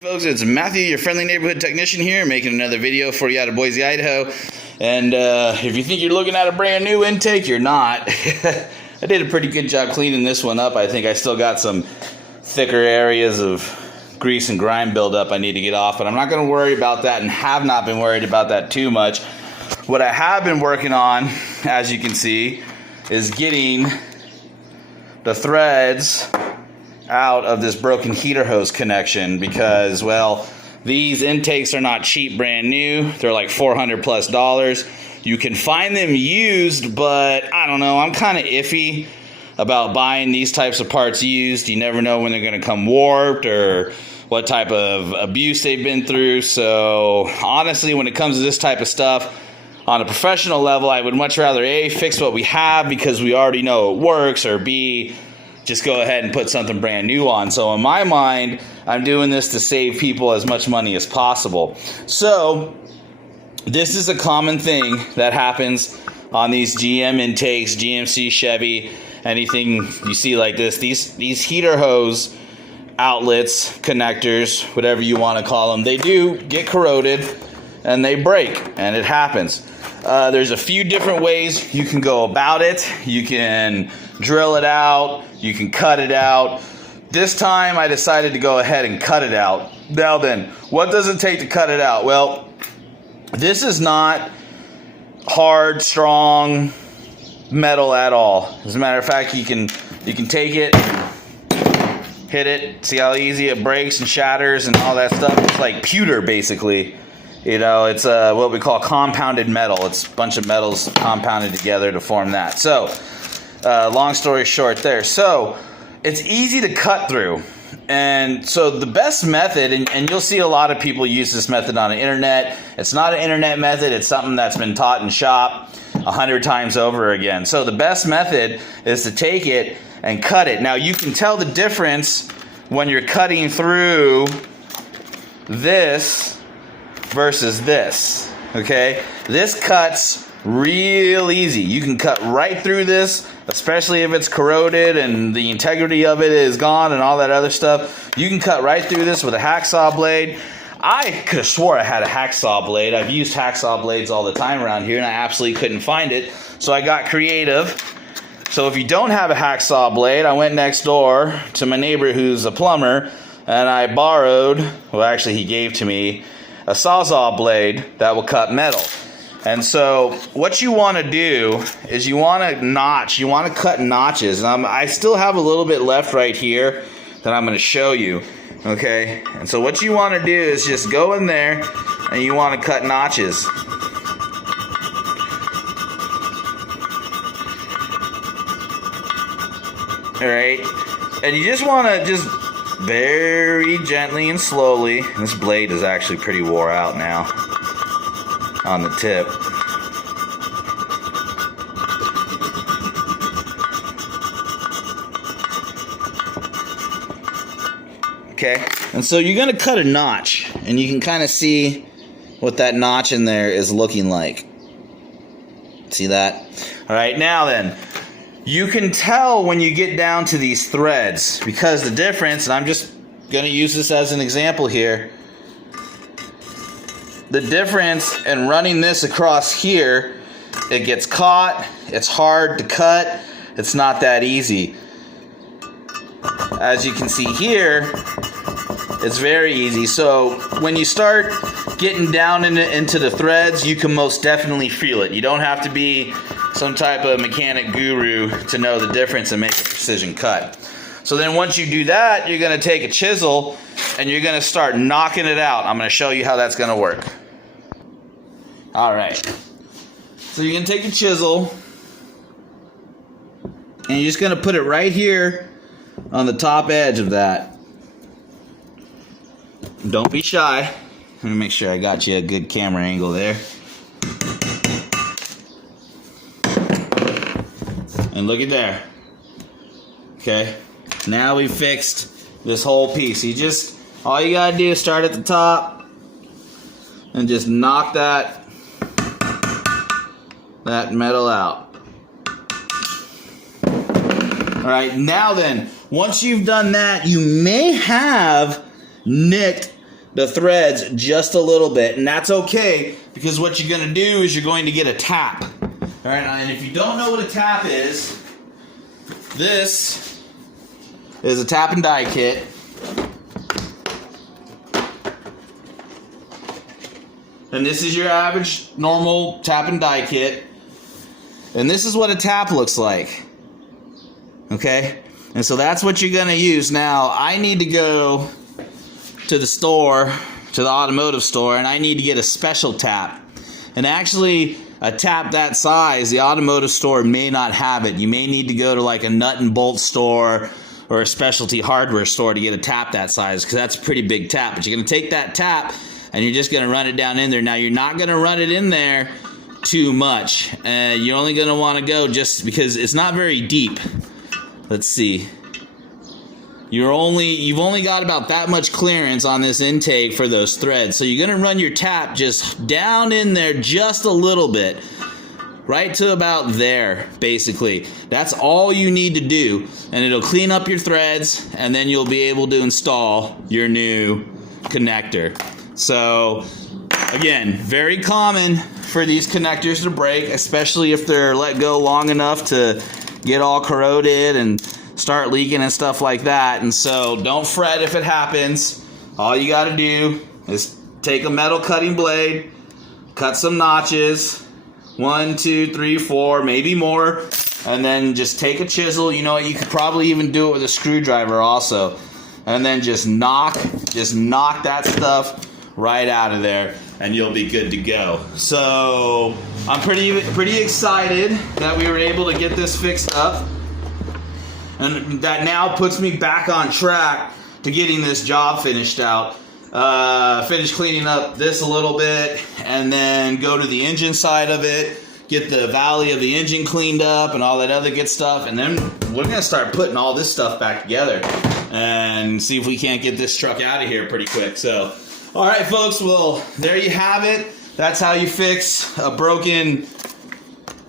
Folks, it's Matthew, your friendly neighborhood technician here, making another video for you out of Boise, Idaho. And if you think you're looking at a brand new intake, you're not. I did a pretty good job cleaning this one up. I think I still got some thicker areas of grease and grime buildup I need to get off, but I'm not going to worry about that and have not been worried about that too much. What I have been working on, as you can see, is getting the threads out of this broken heater hose connection because, well, these intakes are not cheap brand new. They're like $400+. You can find them used, but I don't know, I'm kind of iffy about buying these types of parts used. You never know when they're going to come warped or what type of abuse they've been through. So honestly, when it comes to this type of stuff on a professional level, I would much rather A, fix what we have because we already know it works, or B, just go ahead and put something brand new on. So in my mind, I'm doing this to save people as much money as possible. So this is a common thing that happens on these GM intakes, GMC, Chevy, anything you see like this. These heater hose outlets, connectors, whatever you want to call them, they do get corroded and they break, and it happens. There's a few different ways you can go about it. You can drill it out, you can cut it out. This time I decided to go ahead and cut it out. Now then, what does it take to cut it out? Well, this is not hard, strong metal at all. As a matter of fact, you can take it, hit it, see how easy it breaks and shatters and all that stuff. It's like pewter, basically. You know, it's what we call compounded metal. It's a bunch of metals compounded together to form that. So, long story short there. So, it's easy to cut through. And so the best method, and you'll see a lot of people use this method on the internet. It's not an internet method. It's something that's been taught in shop 100 times over again. So the best method is to take it and cut it. Now, you can tell the difference when you're cutting through this versus this, okay? This cuts real easy. You can cut right through this, especially if it's corroded and the integrity of it is gone and all that other stuff. You can cut right through this with a hacksaw blade. I could have swore I had a hacksaw blade. I've used hacksaw blades all the time around here and I absolutely couldn't find it, so I got creative. So if you don't have a hacksaw blade, I went next door to my neighbor who's a plumber and I borrowed, well actually he gave to me, a Sawzall blade that will cut metal. And so what you want to do is you want to notch, you want to cut notches. And I still have a little bit left right here that I'm going to show you, okay? And so what you want to do is just go in there and you want to cut notches. All right, and you just want to just very gently and slowly. This blade is actually pretty wore out now on the tip. Okay, and so you're going to cut a notch, and you can kind of see what that notch in there is looking like. See that? All right, now then, you can tell when you get down to these threads, because the difference, and I'm just going to use this as an example here, the difference in running this across here, it gets caught, it's hard to cut, it's not that easy. As you can see here, it's very easy. So when you start getting down into the threads, you can most definitely feel it. You don't have to be some type of mechanic guru to know the difference and make a precision cut. So then once you do that, you're going to take a chisel and you're going to start knocking it out. I'm going to show you how that's going to work. All right. So you're going to take a chisel and you're just going to put it right here on the top edge of that. Don't be shy. Let me make sure I got you a good camera angle there. And look at there. Okay. Now we fixed this whole piece. All you gotta do is start at the top and just knock that metal out. All right, now then, once you've done that, you may have nicked the threads just a little bit, and that's okay, because what you're going to do is you're going to get a tap. All right, and if you don't know what a tap is, this is a tap and die kit. And this is your average normal tap and die kit. And this is what a tap looks like. Okay? And so that's what you're going to use. Now, I need to go to the store, to the automotive store, and I need to get a special tap. And actually, a tap that size, the automotive store may not have it. You may need to go to like a nut and bolt store or a specialty hardware store to get a tap that size, because that's a pretty big tap. But you're going to take that tap and you're just going to run it down in there. Now, you're not going to run it in there too much. You're only going to want to go just because it's not very deep. Let's see. You've only got about that much clearance on this intake for those threads. So you're going to run your tap just down in there just a little bit. Right to about there, basically. That's all you need to do. And it'll clean up your threads, and then you'll be able to install your new connector. So, again, very common for these connectors to break, especially if they're let go long enough to get all corroded and start leaking and stuff like that. And so don't fret if it happens. All you got to do is take a metal cutting blade, cut some notches, 1, 2, 3, 4, maybe more, and then just take a chisel. You know what, you could probably even do it with a screwdriver also, and then just knock that stuff right out of there, and you'll be good to go. So I'm pretty excited that we were able to get this fixed up, and that now puts me back on track to getting this job finished out. Finish cleaning up this a little bit, and then go to the engine side of it, get the valley of the engine cleaned up and all that other good stuff, and then we're going to start putting all this stuff back together and see if we can't get this truck out of here pretty quick. So, alright folks, well, there you have it. That's how you fix a broken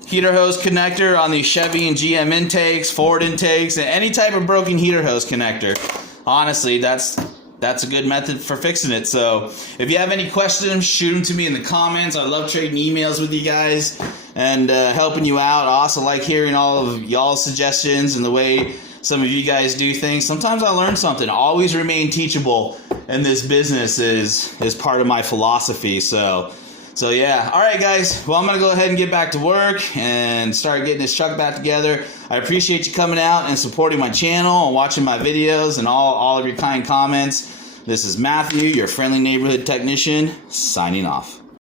heater hose connector on these Chevy and GM intakes, Ford intakes, and any type of broken heater hose connector. Honestly, that's a good method for fixing it. So if you have any questions, shoot them to me in the comments. I love trading emails with you guys and helping you out. I also like hearing all of y'all's suggestions and the way some of you guys do things. Sometimes I learn something. Always remain teachable in this business is part of my philosophy. So yeah. All right, guys. Well, I'm going to go ahead and get back to work and start getting this truck back together. I appreciate you coming out and supporting my channel and watching my videos and all of your kind comments. This is Matthew, your friendly neighborhood technician, signing off.